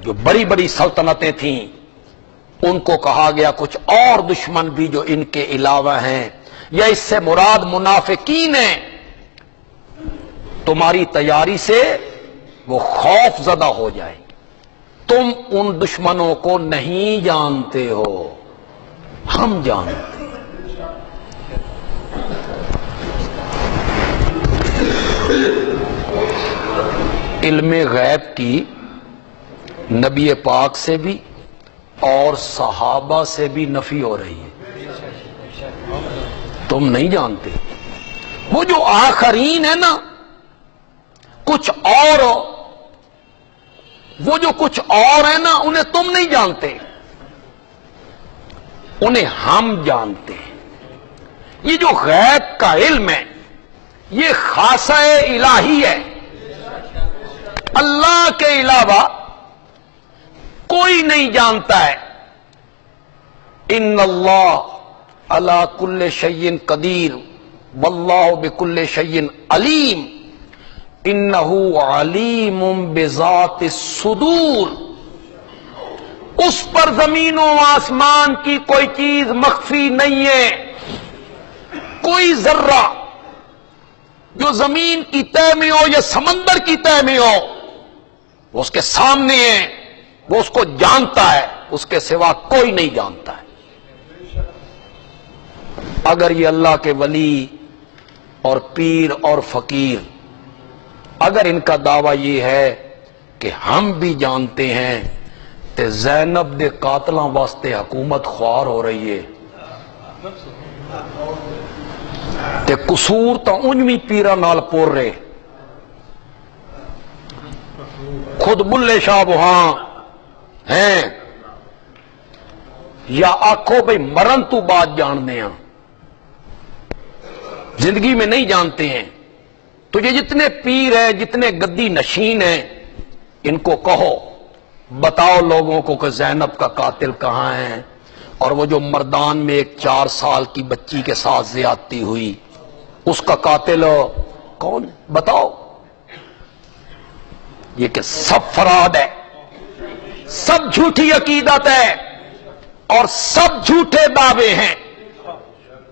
جو بڑی بڑی سلطنتیں تھیں، ان کو کہا گیا کچھ اور دشمن بھی جو ان کے علاوہ ہیں، یا اس سے مراد منافقین ہیں، تمہاری تیاری سے وہ خوف زدہ ہو جائیں گے، تم ان دشمنوں کو نہیں جانتے ہو، ہم جانتے ہیں۔ علم غیب کی نبی پاک سے بھی اور صحابہ سے بھی نفی ہو رہی ہے، تم نہیں جانتے۔ وہ جو آخرین ہے نا، کچھ اور، وہ جو کچھ اور ہے نا، انہیں تم نہیں جانتے، انہیں ہم جانتے ہیں۔ یہ جو غیب کا علم ہے یہ خاصہ الہی ہے، اللہ کے علاوہ کوئی نہیں جانتا ہے۔ ان اللہ علی کل شیء قدیر واللہ بکل شیء علیم انہ علیم بذات الصدور، اس پر زمین و آسمان کی کوئی چیز مخفی نہیں ہے، کوئی ذرہ جو زمین کی تہ میں ہو یا سمندر کی تہ میں ہو وہ اس کے سامنے ہے، وہ اس کو جانتا ہے، اس کے سوا کوئی نہیں جانتا ہے۔ اگر یہ اللہ کے ولی اور پیر اور فقیر، اگر ان کا دعویٰ یہ ہے کہ ہم بھی جانتے ہیں تے زینب دے قاتلاں واسطے حکومت خوار ہو رہی ہے، تے قصور تا انجویں پیرا نال پور رہے، خود بلے شاہ وہاں ہیں، یا آکھو بھئی مرن تو بات جاننے ہیں، زندگی میں نہیں جانتے ہیں، تو یہ جتنے پیر ہیں، جتنے گدی نشین ہیں، ان کو کہو بتاؤ لوگوں کو کہ زینب کا قاتل کہاں ہے، اور وہ جو مردان میں ایک 4 سال کی بچی کے ساتھ زیادتی ہوئی اس کا قاتل کون ہے، بتاؤ۔ یہ کہ سب فراد ہے، سب جھوٹی عقیدت ہے اور سب جھوٹے دعوے ہیں،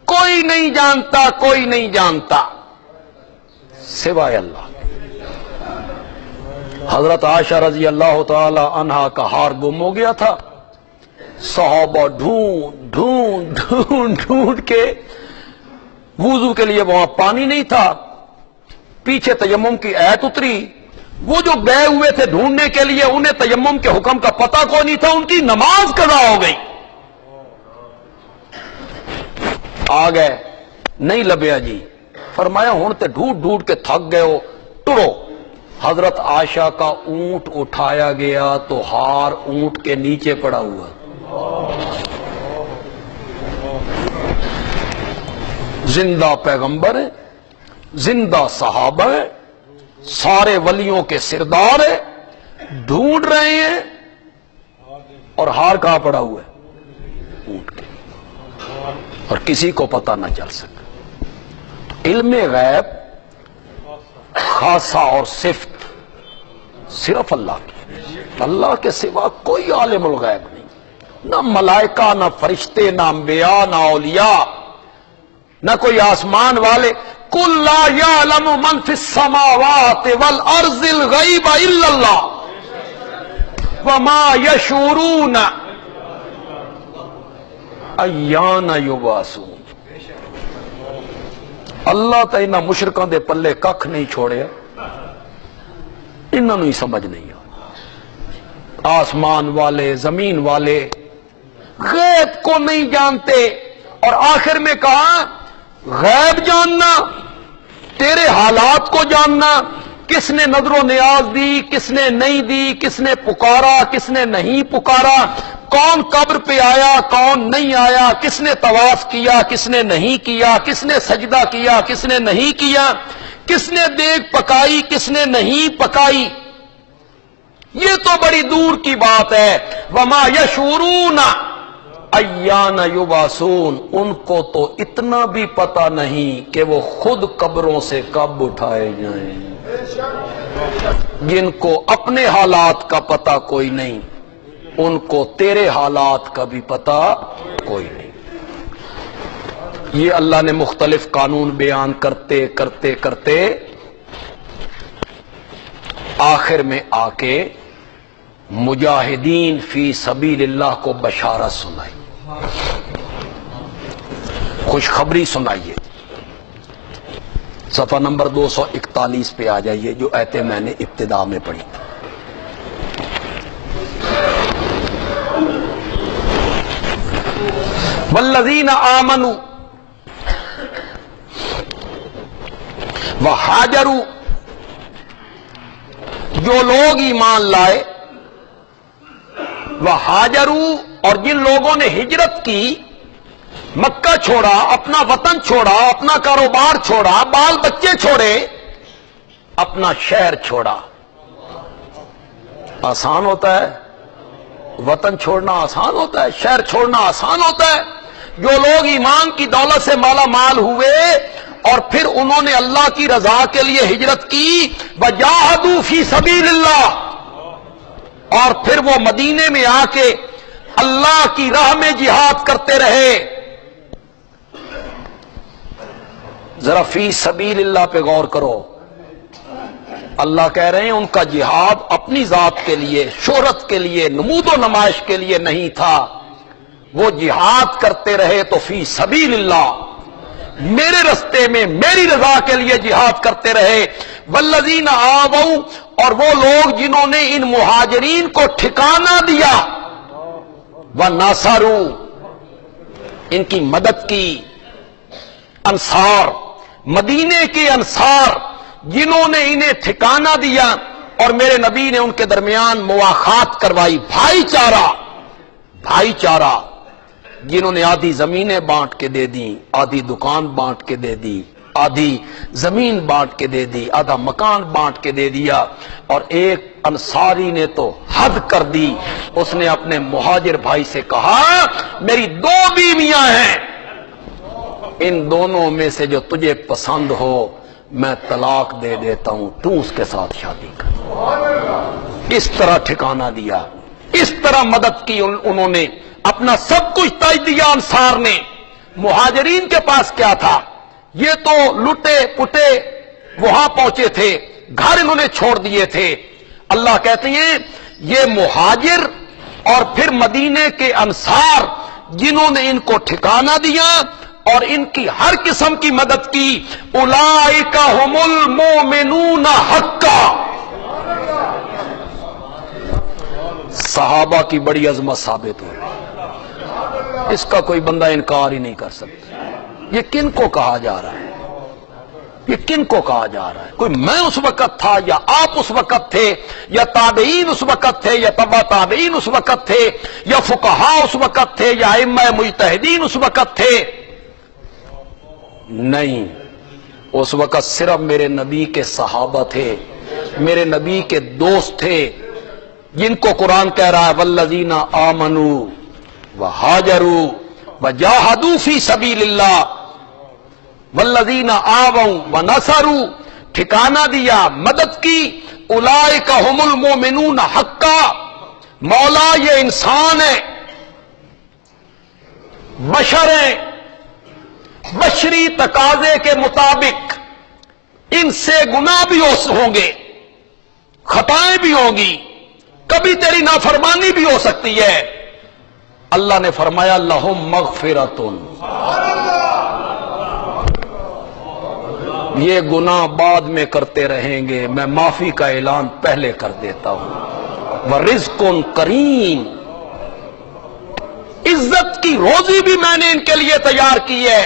کوئی نہیں جانتا، کوئی نہیں جانتا سوائے اللہ۔ حضرت عائشہ رضی اللہ تعالی عنہا کا ہار گم ہو گیا تھا، صحابہ ڈھونڈ ڈھونڈ ڈھونڈ ڈھونڈ کے، وضو کے لیے وہاں پانی نہیں تھا، پیچھے تیمم کی آیت اتری، وہ جو گئے ہوئے تھے ڈھونڈنے کے لیے انہیں تیمم کے حکم کا پتہ کوئی نہیں تھا، ان کی نماز قضا ہو گئی، آ گئے نہیں لبیا جی، فرمایا ہوں تے ڈھونڈ ڈھونڈ کے تھک گئے ہو، ٹرو۔ حضرت عائشہ کا اونٹ اٹھایا گیا تو ہار اونٹ کے نیچے پڑا ہوا، زندہ پیغمبر ہے، زندہ صحابہ ہے، سارے ولیوں کے سردار ہے، ڈھونڈ رہے ہیں اور ہار کہاں پڑا ہوا ہے؟ اونٹ کے، اور کسی کو پتہ نہ چل سکا۔ علم غیب خاصہ اور صفت صرف اللہ کی، اللہ کے سوا کوئی عالم الغیب نہیں، نہ ملائکہ، نہ فرشتے، نہ انبیاء، نہ اولیاء، نہ کوئی آسمان والے۔ قُلْ لَا يَعْلَمُ مَنْ فِي السَّمَاوَاتِ وَالْأَرْضِ الْغَيْبَ إِلَّا اللَّهُ وَمَا يَشْعُرُونَ أَيَّانَ يُبْعَثُونَ۔ اللہ تا انہاں مشرکاں دے پلے ککھ نہیں چھوڑے، انہاں نوں ہی سمجھ نہیں آ، آسمان والے، زمین والے غیب کو نہیں جانتے، اور آخر میں کہا غیب جاننا، تیرے حالات کو جاننا، کس نے نظر و نیاز دی، کس نے نہیں دی، کس نے پکارا، کس نے نہیں پکارا، کون قبر پہ آیا، کون نہیں آیا، کس نے طواف کیا، کس نے نہیں کیا، کس نے سجدہ کیا، کس نے نہیں کیا، کس نے دیگ پکائی، کس نے نہیں پکائی، یہ تو بڑی دور کی بات ہے۔ وَمَا يَشْعُرُونَ ایان یبعثون، ان کو تو اتنا بھی پتہ نہیں کہ وہ خود قبروں سے کب اٹھائے جائیں، جن کو اپنے حالات کا پتہ کوئی نہیں، ان کو تیرے حالات کا بھی پتہ کوئی نہیں۔ یہ اللہ نے مختلف قانون بیان کرتے کرتے کرتے آخر میں آ کے مجاہدین فی سبیل اللہ کو بشارت سنائی، خوشخبری سنائیے۔ صفحہ نمبر 241 پہ آ جائیے، جو آیتیں میں نے ابتدا میں پڑھی تھی۔ والذین آمنوا وہاجروا، جو لوگ ایمان لائے، وہاجروا، اور جن لوگوں نے ہجرت کی، مکہ چھوڑا، اپنا وطن چھوڑا، اپنا کاروبار چھوڑا، بال بچے چھوڑے، اپنا شہر چھوڑا۔ آسان ہوتا ہے وطن چھوڑنا، آسان ہوتا ہے شہر چھوڑنا، آسان ہوتا ہے۔ جو لوگ ایمان کی دولت سے مالا مال ہوئے اور پھر انہوں نے اللہ کی رضا کے لیے ہجرت کی، وجاہدوا فی سبیل اللہ، اور پھر وہ مدینے میں آ کے اللہ کی راہ میں جہاد کرتے رہے۔ ذرا فی سبیل اللہ پہ غور کرو، اللہ کہہ رہے ہیں ان کا جہاد اپنی ذات کے لیے، شہرت کے لیے، نمود و نمائش کے لیے نہیں تھا، وہ جہاد کرتے رہے تو فی سبیل اللہ، میرے رستے میں میری رضا کے لیے جہاد کرتے رہے۔ والذین آووا، اور وہ لوگ جنہوں نے ان مہاجرین کو ٹھکانہ دیا، ونصروا، ان کی مدد کی، انصار، مدینے کے انصار جنہوں نے انہیں ٹھکانہ دیا اور میرے نبی نے ان کے درمیان مواخات کروائی، بھائی چارہ، بھائی چارہ، جنہوں نے آدھی زمینیں بانٹ کے دے دی، آدھی دکان بانٹ کے دے دی، آدھی زمین بانٹ کے دے دی، آدھا مکان بانٹ کے دے دیا، اور ایک انصاری نے تو حد کر دی، اس نے اپنے مہاجر بھائی سے کہا میری 2 بیویاں ہیں، ان دونوں میں سے جو تجھے پسند ہو میں طلاق دے دیتا ہوں، تو اس کے ساتھ شادی کر۔ اس طرح ٹھکانہ دیا، اس طرح مدد کی انہوں نے، اپنا سب کچھ تج دیا انصار نے۔ مہاجرین کے پاس کیا تھا؟ یہ تو لٹے پٹے وہاں پہنچے تھے، گھر انہوں نے چھوڑ دیے تھے۔ اللہ کہتے ہیں یہ مہاجر اور پھر مدینے کے انصار جنہوں نے ان کو ٹھکانہ دیا، اور ان کی ہر قسم کی مدد کی. اولئک هم المؤمنون حقا. صحابہ کی بڑی عظمت ثابت ہو، اس کا کوئی بندہ انکار ہی نہیں کر سکتا. یہ کن کو کہا جا رہا ہے؟ یہ کن کو کہا جا رہا ہے؟ کوئی میں اس وقت تھا یا آپ اس وقت تھے یا تابعین اس وقت تھے یا تبع تابعین اس وقت تھے یا فقہاء اس وقت تھے یا ائمہ مجتہدین اس وقت تھے؟ نہیں، اس وقت صرف میرے نبی کے صحابہ تھے، میرے نبی کے دوست تھے، جن کو قرآن کہہ رہا ہے والذین آمنوا وہاجروا وجاہدوا فی سبیل اللہ والذین آووا ونصروا. ٹھکانہ دیا، مدد کی. اولئک هم المؤمنون حقا. مولا یہ انسان ہے، بشر ہیں، بشری تقاضے کے مطابق ان سے گناہ بھی ہوں گے، خطائیں بھی ہوں گی، کبھی تیری نافرمانی بھی ہو سکتی ہے. اللہ نے فرمایا لہم مغفرۃ. یہ گناہ بعد میں کرتے رہیں گے، میں معافی کا اعلان پہلے کر دیتا ہوں. ورزق کریم. عزت کی روزی بھی میں نے ان کے لیے تیار کی ہے،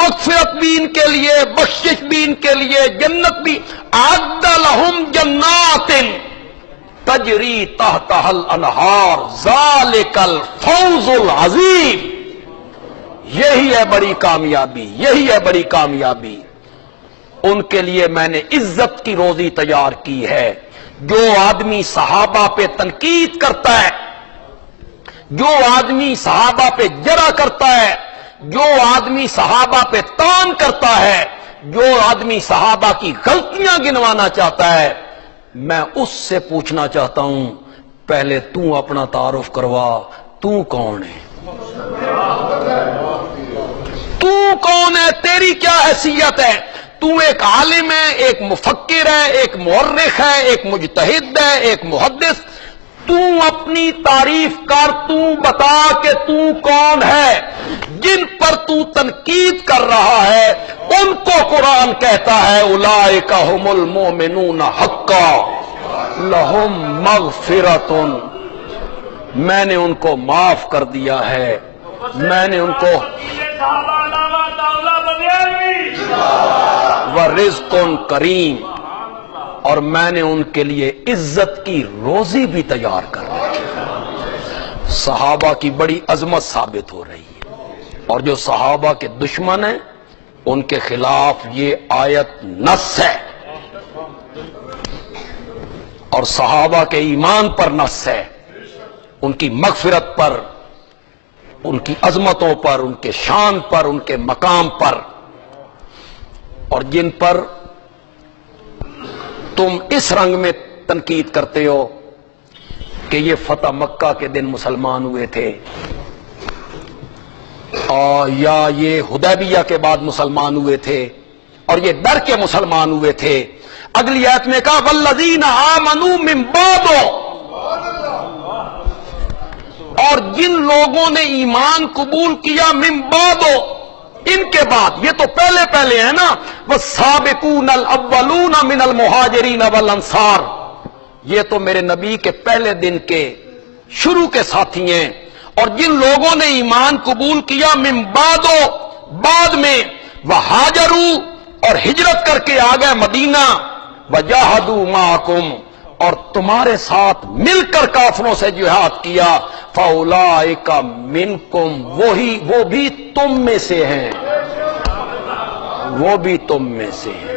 مغفرت بھی ان کے لیے، بخشش بھی ان کے لیے، جنت بھی. اعد لہم جنات تجری تحتها الانہار ذالک الفوز العظیم. یہی ہے بڑی کامیابی، یہی ہے بڑی کامیابی. ان کے لیے میں نے عزت کی روزی تیار کی ہے. جو آدمی صحابہ پہ تنقید کرتا ہے، جو آدمی صحابہ پہ جرح کرتا ہے، جو آدمی صحابہ پہ تان کرتا ہے، جو آدمی صحابہ کی غلطیاں گنوانا چاہتا ہے، میں اس سے پوچھنا چاہتا ہوں پہلے تو اپنا تعارف کروا. تو کون ہے؟ تو کون ہے؟ تیری کیا حیثیت ہے؟ تو ایک عالم ہے، ایک مفکر ہے، ایک مورخ ہے، ایک مجتہد ہے، ایک محدث. تو اپنی تعریف کر، تو بتا کہ تو کون ہے. جن پر تو تنقید کر رہا ہے ان کو قرآن کہتا ہے اولئک هم المؤمنون حقا لہم مغفرۃ. میں نے ان کو معاف کر دیا ہے، میں نے ان کو ورزق کریم، اور میں نے ان کے لیے عزت کی روزی بھی تیار کر رکھی. صحابہ کی بڑی عظمت ثابت ہو رہی ہے. اور جو صحابہ کے دشمن ہیں ان کے خلاف یہ آیت نص ہے، اور صحابہ کے ایمان پر نص ہے، ان کی مغفرت پر، ان کی عظمتوں پر، ان کے شان پر، ان کے مقام پر. اور جن پر تم اس رنگ میں تنقید کرتے ہو کہ یہ فتح مکہ کے دن مسلمان ہوئے تھے یا یہ حدیبیہ کے بعد مسلمان ہوئے تھے اور یہ ڈر کے مسلمان ہوئے تھے. اگلی آیت میں کہا والذین آمنوا من بعد، اور جن لوگوں نے ایمان قبول کیا من بعد، ان کے بعد. یہ تو پہلے ہے نا. والسابقون الاولون من المہاجرین والانصار، یہ تو میرے نبی کے پہلے دن کے شروع کے ساتھی ہیں. اور جن لوگوں نے ایمان قبول کیا من بعد، بعد میں، وہاجروا، اور ہجرت کر کے آ گئے مدینہ، وجاہدوا معکم، اور تمہارے ساتھ مل کر کافروں سے جہاد کیا، فاولئک منکم، وہ بھی تم میں سے ہیں، وہ بھی تم میں سے ہیں،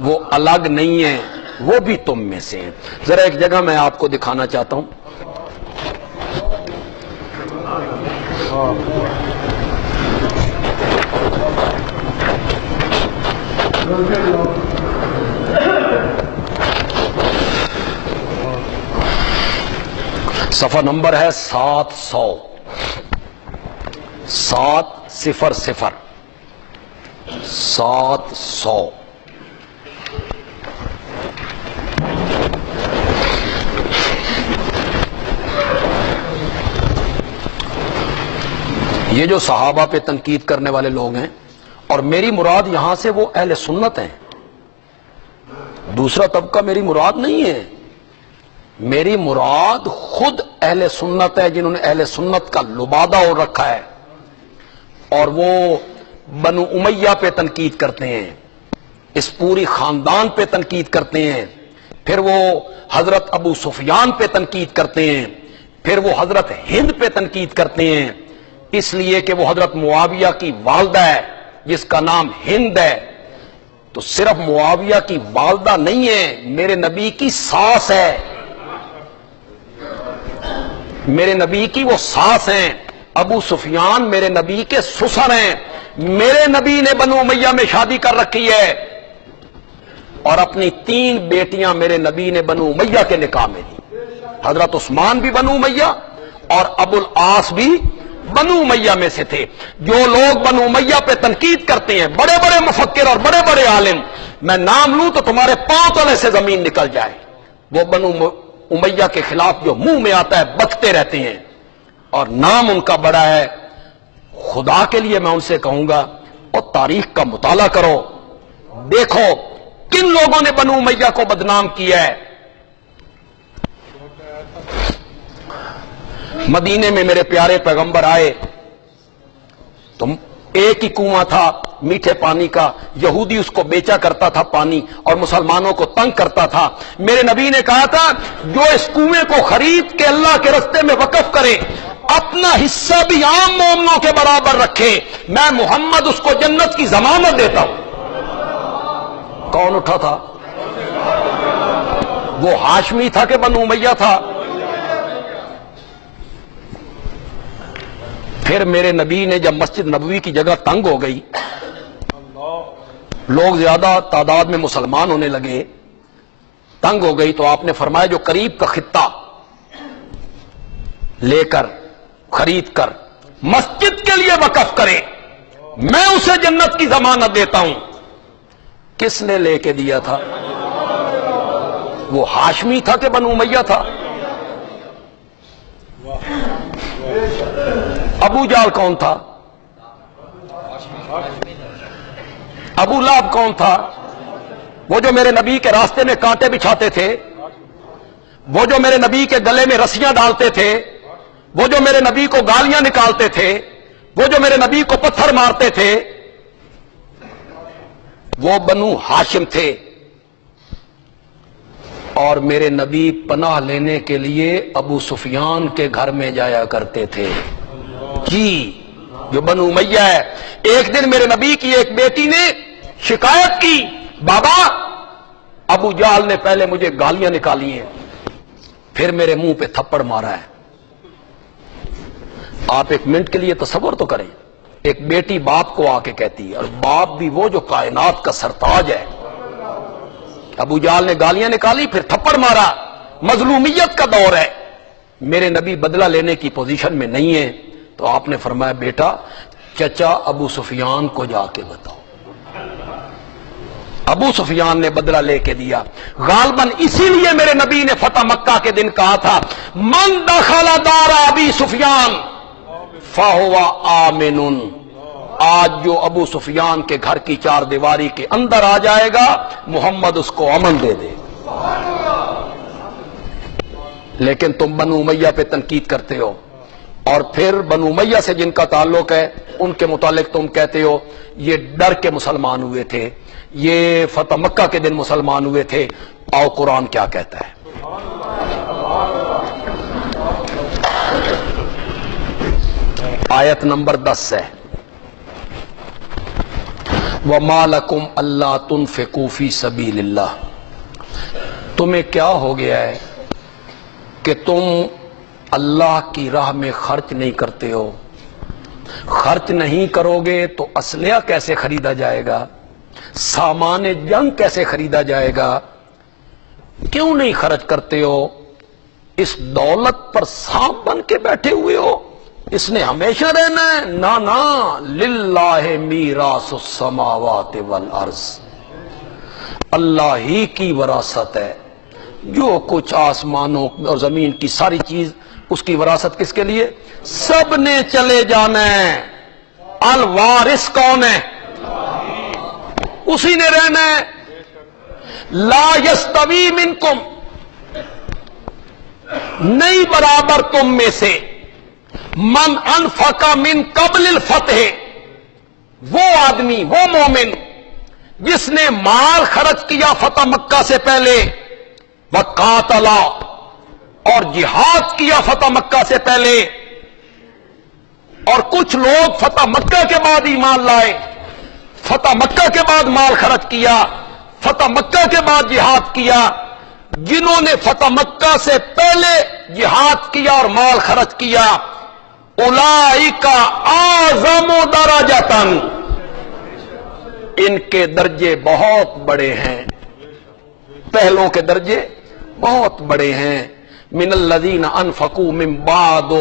وہ الگ نہیں ہیں، وہ بھی تم میں سے ہیں. ذرا ایک جگہ میں آپ کو دکھانا چاہتا ہوں. صفحہ نمبر ہے 700، 700، 700. یہ جو صحابہ پہ تنقید کرنے والے لوگ ہیں، اور میری مراد یہاں سے وہ اہل سنت ہیں، دوسرا طبقہ میری مراد نہیں ہے، میری مراد خود اہل سنت ہے جنہوں نے اہل سنت کا لبادہ اور رکھا ہے، اور وہ بنو امیہ پہ تنقید کرتے ہیں، اس پوری خاندان پہ تنقید کرتے ہیں، پھر وہ حضرت ابو سفیان پہ تنقید کرتے ہیں، پھر وہ حضرت ہند پہ تنقید کرتے ہیں، اس لیے کہ وہ حضرت معاویہ کی والدہ ہے جس کا نام ہند ہے، تو صرف معاویہ کی والدہ نہیں ہے، میرے نبی کی ساس ہے، میرے نبی کی وہ ساس ہیں، ابو سفیان میرے نبی کے سسر ہیں، میرے نبی نے بنو امیہ میں شادی کر رکھی ہے، اور اپنی 3 بیٹیاں میرے نبی نے بنو امیہ کے نکاح میں دی، حضرت عثمان بھی بنو امیہ اور ابو العاص بھی بنو امیہ میں سے تھے۔ جو لوگ بنو امیہ پہ تنقید کرتے ہیں، بڑے بڑے مفکر اور بڑے بڑے عالم، میں نام لوں تو تمہارے پاؤں تلے سے زمین نکل جائے، وہ بنو امیہ کے خلاف جو منہ میں آتا ہے بکتے رہتے ہیں، اور نام ان کا بڑا ہے۔ خدا کے لیے میں ان سے کہوں گا، اور تاریخ کا مطالعہ کرو، دیکھو کن لوگوں نے بنو امیہ کو بدنام کیا ہے۔ مدینے میں میرے پیارے پیغمبر آئے تو ایک ہی کنواں تھا میٹھے پانی کا، یہودی اس کو بیچا کرتا تھا پانی، اور مسلمانوں کو تنگ کرتا تھا۔ میرے نبی نے کہا تھا جو اس کنویں کو خرید کے اللہ کے رستے میں وقف کرے، اپنا حصہ بھی عام مومنوں کے برابر رکھے، میں محمد اس کو جنت کی ضمانت دیتا ہوں۔ کون اٹھا تھا؟ وہ ہاشمی تھا کہ بنو امیہ تھا؟ پھر میرے نبی نے جب مسجد نبوی کی جگہ تنگ ہو گئی، لوگ زیادہ تعداد میں مسلمان ہونے لگے، تنگ ہو گئی، تو آپ نے فرمایا جو قریب کا خطہ لے کر خرید کر مسجد کے لیے وقف کرے، میں اسے جنت کی ضمانت دیتا ہوں۔ کس نے لے کے دیا تھا؟ وہ ہاشمی تھا کہ بنو امیہ تھا؟ ابو جہل کون تھا؟ ابو لہب کون تھا؟ وہ جو میرے نبی کے راستے میں کانٹے بچھاتے تھے، وہ جو میرے نبی کے گلے میں رسیاں ڈالتے تھے، وہ جو میرے نبی کو گالیاں نکالتے تھے، وہ جو میرے نبی کو پتھر مارتے تھے، وہ بنو ہاشم تھے۔ اور میرے نبی پناہ لینے کے لیے ابو سفیان کے گھر میں جایا کرتے تھے، جی جو بنو امیہ ہے۔ ایک دن میرے نبی کی ایک بیٹی نے شکایت کی، بابا ابو جہل نے پہلے مجھے گالیاں نکالی ہیں، پھر میرے منہ پہ تھپڑ مارا ہے۔ آپ ایک منٹ کے لیے تصور تو کریں، ایک بیٹی باپ کو آ کے کہتی ہے، اور باپ بھی وہ جو کائنات کا سرتاج ہے۔ ابو جہل نے گالیاں نکالی، پھر تھپڑ مارا، مظلومیت کا دور ہے، میرے نبی بدلہ لینے کی پوزیشن میں نہیں ہے، تو آپ نے فرمایا بیٹا چچا ابو سفیان کو جا کے بتاؤ۔ ابو سفیان نے بدلہ لے کے دیا۔ غالباً اسی لیے میرے نبی نے فتح مکہ کے دن کہا تھا من دخل دار ابی سفیان فہو آمن، آج جو ابو سفیان کے گھر کی 4 دیواری کے اندر آ جائے گا محمد اس کو امن دے دے۔ لیکن تم بنو امیہ پہ تنقید کرتے ہو، اور پھر بنو امیہ سے جن کا تعلق ہے ان کے متعلق تم کہتے ہو یہ ڈر کے مسلمان ہوئے تھے، یہ فتح مکہ کے دن مسلمان ہوئے تھے۔ آؤ قرآن کیا کہتا ہے۔ آیت نمبر 10 ہے، وَمَا لَكُمْ أَلَّا تُنْفِقُوا فِي سَبِيلِ اللَّهِ، تمہیں کیا ہو گیا ہے کہ تم اللہ کی راہ میں خرچ نہیں کرتے ہو؟ خرچ نہیں کرو گے تو اسلحہ کیسے خریدا جائے گا؟ سامان جنگ کیسے خریدا جائے گا؟ کیوں نہیں خرچ کرتے ہو؟ اس دولت پر سانپ بن کے بیٹھے ہوئے ہو، اس نے ہمیشہ رہنا ہے؟ نا للہ میراث السماوات والارض، اللہ ہی کی وراثت ہے، جو کچھ آسمانوں اور زمین کی ساری چیز اس کی وراثت کس کے لیے؟ سب نے چلے جانا ہے۔ الوارث کون ہے؟ اسی نے رہنا ہے۔ لا یستوی منکم، نہیں برابر تم میں سے، من انفق من قبل الفتح، وہ آدمی، وہ مومن جس نے مال خرچ کیا فتح مکہ سے پہلے، وقاتل، اور جہاد کیا فتح مکہ سے پہلے، اور کچھ لوگ فتح مکہ کے بعد ایمان لائے، فتح مکہ کے بعد مال خرچ کیا، فتح مکہ کے بعد جہاد کیا۔ جنہوں نے فتح مکہ سے پہلے جہاد کیا اور مال خرچ کیا، اولئک اعظم درجۃ، ان کے درجے بہت بڑے ہیں، پہلوں کے درجے بہت بڑے ہیں۔ من الذین انفقوا من بعد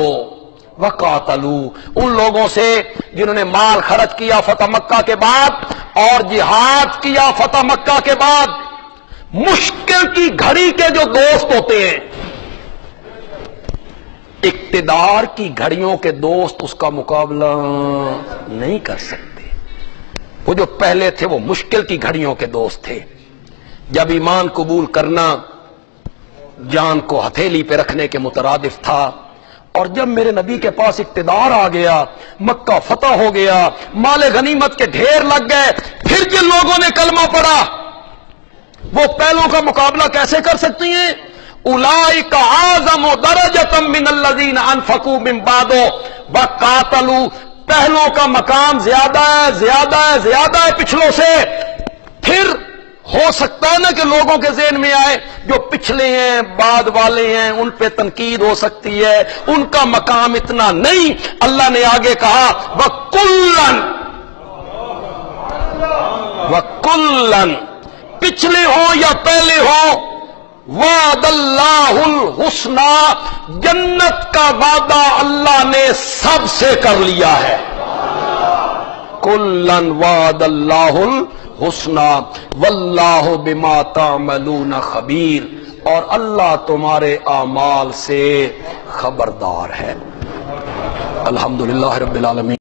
وقاتلوا، ان لوگوں سے جنہوں نے مال خرچ کیا فتح مکہ کے بعد اور جہاد کیا فتح مکہ کے بعد۔ مشکل کی گھڑی کے جو دوست ہوتے ہیں، اقتدار کی گھڑیوں کے دوست اس کا مقابلہ نہیں کر سکتے۔ وہ جو پہلے تھے وہ مشکل کی گھڑیوں کے دوست تھے۔ جب ایمان قبول کرنا جان کو ہتھیلی پہ رکھنے کے مترادف تھا، اور جب میرے نبی کے پاس اقتدار آ گیا، مکہ فتح ہو گیا، مال غنیمت کے ڈھیر لگ گئے، پھر جن لوگوں نے کلمہ پڑھا وہ پہلوں کا مقابلہ کیسے کر سکتی ہیں؟ اولئک اعظم درجۃ من الذین انفقوا من بعد وقاتلوا، پہلوں کا مقام زیادہ ہے، زیادہ ہے، زیادہ ہے پچھلوں سے۔ پھر ہو سکتا ہے نا کہ لوگوں کے ذہن میں آئے جو پچھلے ہیں، بعد والے ہیں، ان پہ تنقید ہو سکتی ہے، ان کا مقام اتنا نہیں۔ اللہ نے آگے کہا وَكُلًّا، پچھلے ہوں یا پہلے ہوں، وعد اللہ الحسنى، جنت کا وعدہ اللہ نے سب سے کر لیا ہے۔ کلاً وعد اللہ الحسنى واللہ بما تعملون خبیر، اور اللہ تمہارے اعمال سے خبردار ہے۔ الحمدللہ رب العالمین۔